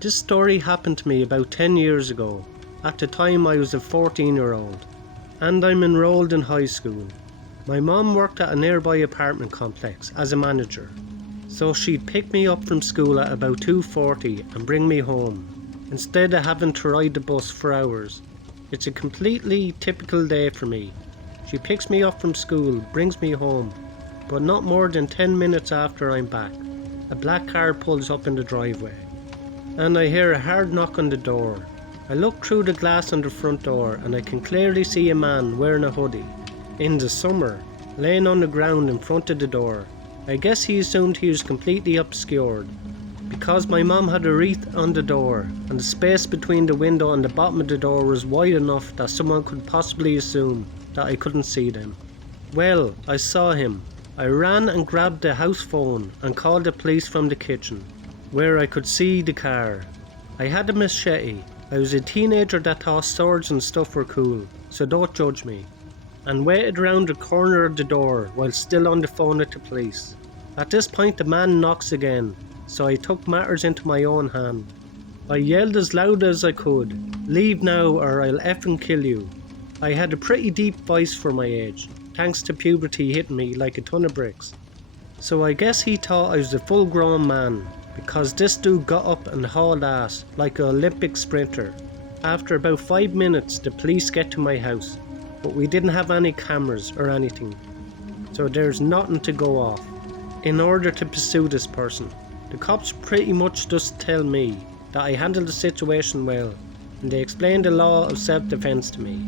This story happened to me about 10 years ago. At the time I was a 14-year-old, and I'm enrolled in high school. My mom worked at a nearby apartment complex as a manager, so she'd pick me up from school at about 2:40 and bring me home, instead of having to ride the bus for hours. It's a completely typical day for me. She picks me up from school, brings me home, but not more than 10 minutes after I'm back, a black car pulls up in the driveway, and I hear a hard knock on the door. I look through the glass on the front door and I can clearly see a man wearing a hoodie, in the summer, laying on the ground in front of the door. I guess he assumed he was completely obscured, because my mom had a wreath on the door, and the space between the window and the bottom of the door was wide enough that someone could possibly assume that I couldn't see them. Well, I saw him. I ran and grabbed the house phone and called the police from the kitchen, where I could see the car. I had a machete. I was a teenager that thought swords and stuff were cool, so don't judge me, and waited around the corner of the door while still on the phone with the police. At this point the man knocks again, so I took matters into my own hand. I yelled as loud as I could, "Leave now or I'll effing kill you." I had a pretty deep voice for my age, thanks to puberty hitting me like a ton of bricks. So I guess he thought I was a full grown man, because this dude got up and hauled ass like an Olympic sprinter. After about 5 minutes the police get to my house, but we didn't have any cameras or anything, so there's nothing to go off in order to pursue this person. The cops pretty much just tell me that I handled the situation well, and they explained the law of self-defense to me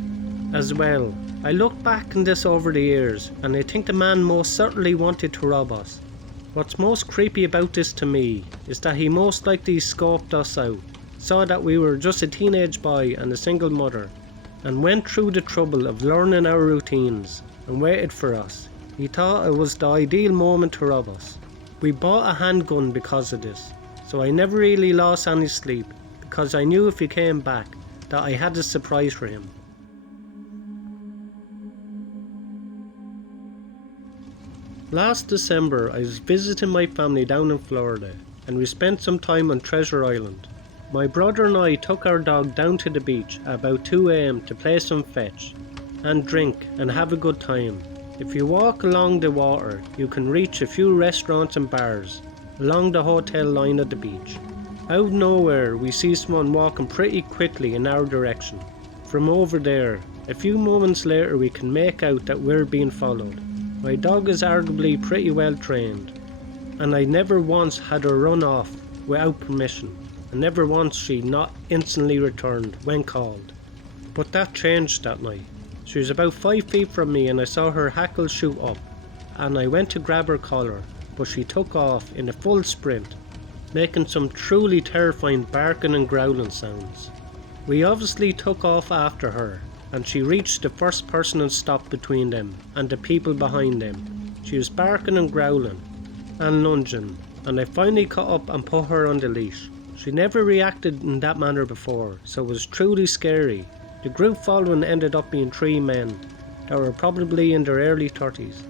as well. I looked back on this over the years, and I think the man most certainly wanted to rob us. What's most creepy about this to me is that he most likely scoped us out, saw that we were just a teenage boy and a single mother, and went through the trouble of learning our routines and waited for us. He thought it was the ideal moment to rob us. We bought a handgun because of this, so I never really lost any sleep, because I knew if he came back that I had a surprise for him. Last December I was visiting my family down in Florida, and we spent some time on Treasure Island. My brother and I took our dog down to the beach at about 2 AM to play some fetch and drink and have a good time. If you walk along the water, you can reach a few restaurants and bars along the hotel line of the beach. Out of nowhere we see someone walking pretty quickly in our direction from over there. A few moments later we can make out that we're being followed. My dog is arguably pretty well trained, and I never once had her run off without permission, and never once she not instantly returned when called. But that changed that night. She was about 5 feet from me and I saw her hackles shoot up, and I went to grab her collar, but she took off in a full sprint, making some truly terrifying barking and growling sounds. We obviously took off after her, and she reached the first person and stopped between them and the people behind them. She was barking and growling and lunging, and I finally caught up and put her on the leash. She never reacted in that manner before, so it was truly scary. The group following ended up being 3 men that were probably in their early 30s.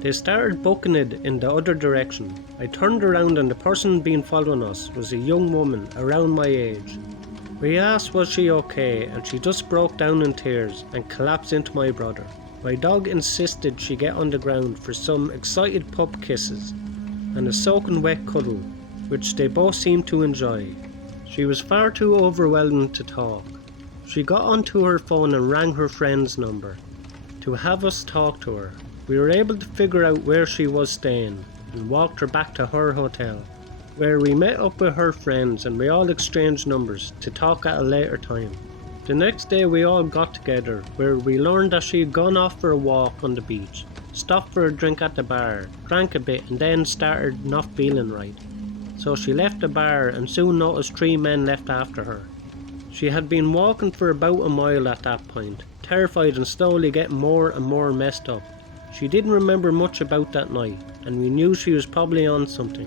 They started booking it in the other direction. I turned around and the person being following us was a young woman around my age. We asked was she okay, and she just broke down in tears and collapsed into my brother. My dog insisted she get on the ground for some excited pup kisses and a soaking wet cuddle, which they both seemed to enjoy. She was far too overwhelmed to talk. She got onto her phone and rang her friend's number to have us talk to her. We were able to figure out where she was staying and walked her back to her hotel, where we met up with her friends and we all exchanged numbers to talk at a later time. The next day we all got together, where we learned that she had gone off for a walk on the beach, stopped for a drink at the bar, drank a bit and then started not feeling right. So she left the bar and soon noticed 3 men left after her. She had been walking for about a mile at that point, terrified and slowly getting more and more messed up. She didn't remember much about that night, and we knew she was probably on something,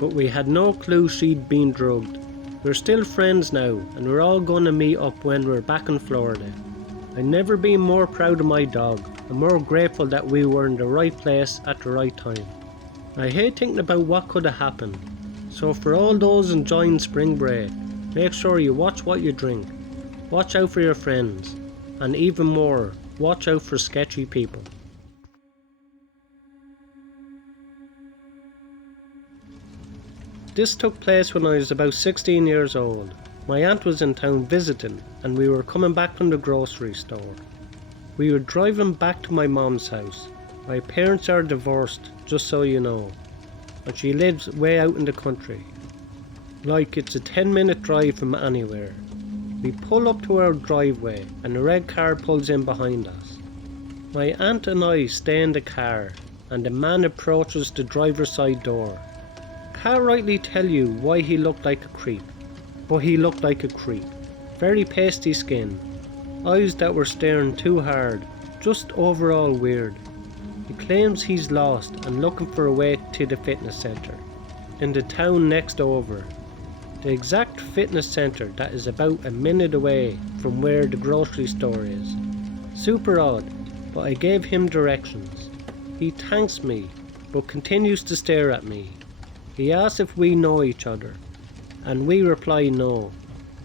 but we had no clue she'd been drugged. We're still friends now, and we're all going to meet up when we're back in Florida. I've never been more proud of my dog, and more grateful that we were in the right place at the right time. I hate thinking about what could have happened, So for all those enjoying spring break, make sure you watch what you drink, watch out for your friends, and even more, watch out for sketchy people. This took place when I was about 16 years old. My aunt was in town visiting and we were coming back from the grocery store. We were driving back to my mom's house. My parents are divorced, just so you know, and she lives way out in the country. Like it's a 10-minute drive from anywhere. We pull up to our driveway and a red car pulls in behind us. My aunt and I stay in the car and the man approaches the driver's side door. Can't rightly tell you why he looked like a creep, but he looked like a creep. Very pasty skin, eyes that were staring too hard, just overall weird. He claims he's lost and looking for a way to the fitness centre in the town next over. The exact fitness centre that is about a minute away from where the grocery store is. Super odd, but I gave him directions. He thanks me, but continues to stare at me. He asks if we know each other, and we reply no.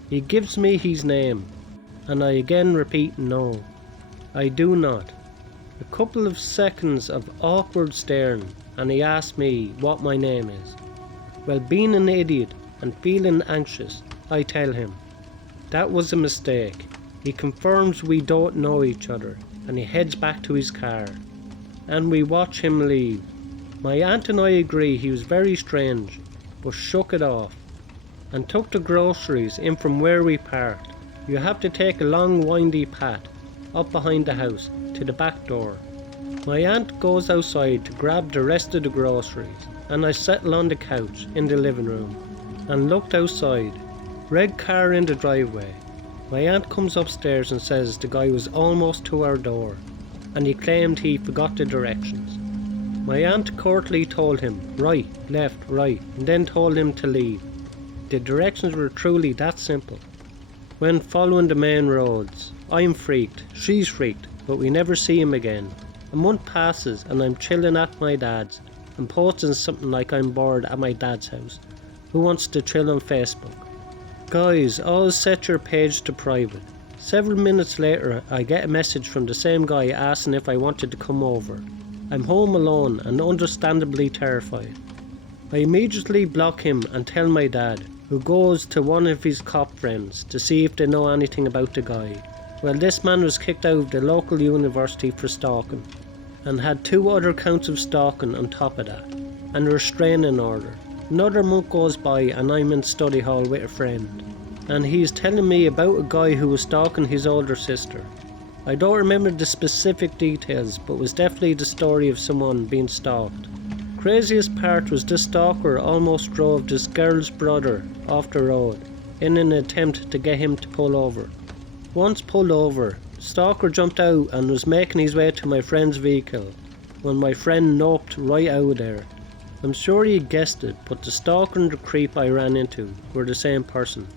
He gives me his name, and I again repeat no. I do not. A couple of seconds of awkward staring, and he asks me what my name is. Well, being an idiot and feeling anxious, I tell him. That was a mistake. He confirms we don't know each other, and he heads back to his car. And we watch him leave. My aunt and I agree he was very strange, but shook it off, and took the groceries in from where we parked. You have to take a long windy path up behind the house to the back door. My aunt goes outside to grab the rest of the groceries, and I settle on the couch in the living room and looked outside. Red car in the driveway. My aunt comes upstairs and says the guy was almost to our door, and he claimed he forgot the directions. My aunt curtly told him right, left, right, and then told him to leave. The directions were truly that simple. When following the main roads, I'm freaked, she's freaked, but we never see him again. A month passes and I'm chilling at my dad's and posting something like I'm bored at my dad's house. Who wants to chill on Facebook? Guys, always set your page to private. Several minutes later, I get a message from the same guy asking if I wanted to come over. I'm home alone and understandably terrified. I immediately block him and tell my dad, who goes to one of his cop friends to see if they know anything about the guy. Well, this man was kicked out of the local university for stalking, and had 2 other counts of stalking on top of that, and a restraining order. Another month goes by and I'm in study hall with a friend, and he's telling me about a guy who was stalking his older sister. I don't remember the specific details, but it was definitely the story of someone being stalked. Craziest part was this stalker almost drove this girl's brother off the road in an attempt to get him to pull over. Once pulled over, stalker jumped out and was making his way to my friend's vehicle when my friend noped right out of there. I'm sure you guessed it, but the stalker and the creep I ran into were the same person.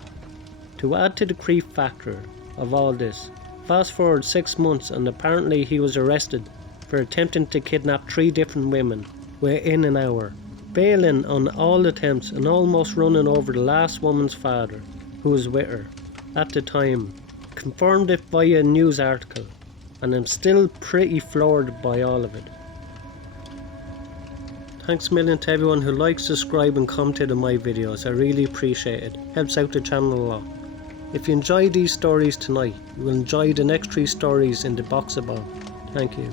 To add to the creep factor of all this, fast forward 6 months and apparently he was arrested for attempting to kidnap 3 different women within an hour, failing on all attempts and almost running over the last woman's father, who was with her at the time. Confirmed it via a news article, and I'm still pretty floored by all of it. Thanks a million to everyone who likes, subscribe and commented on my videos. I really appreciate it. Helps out the channel a lot. If you enjoyed these stories tonight, you will enjoy the next 3 stories in the box above. Thank you.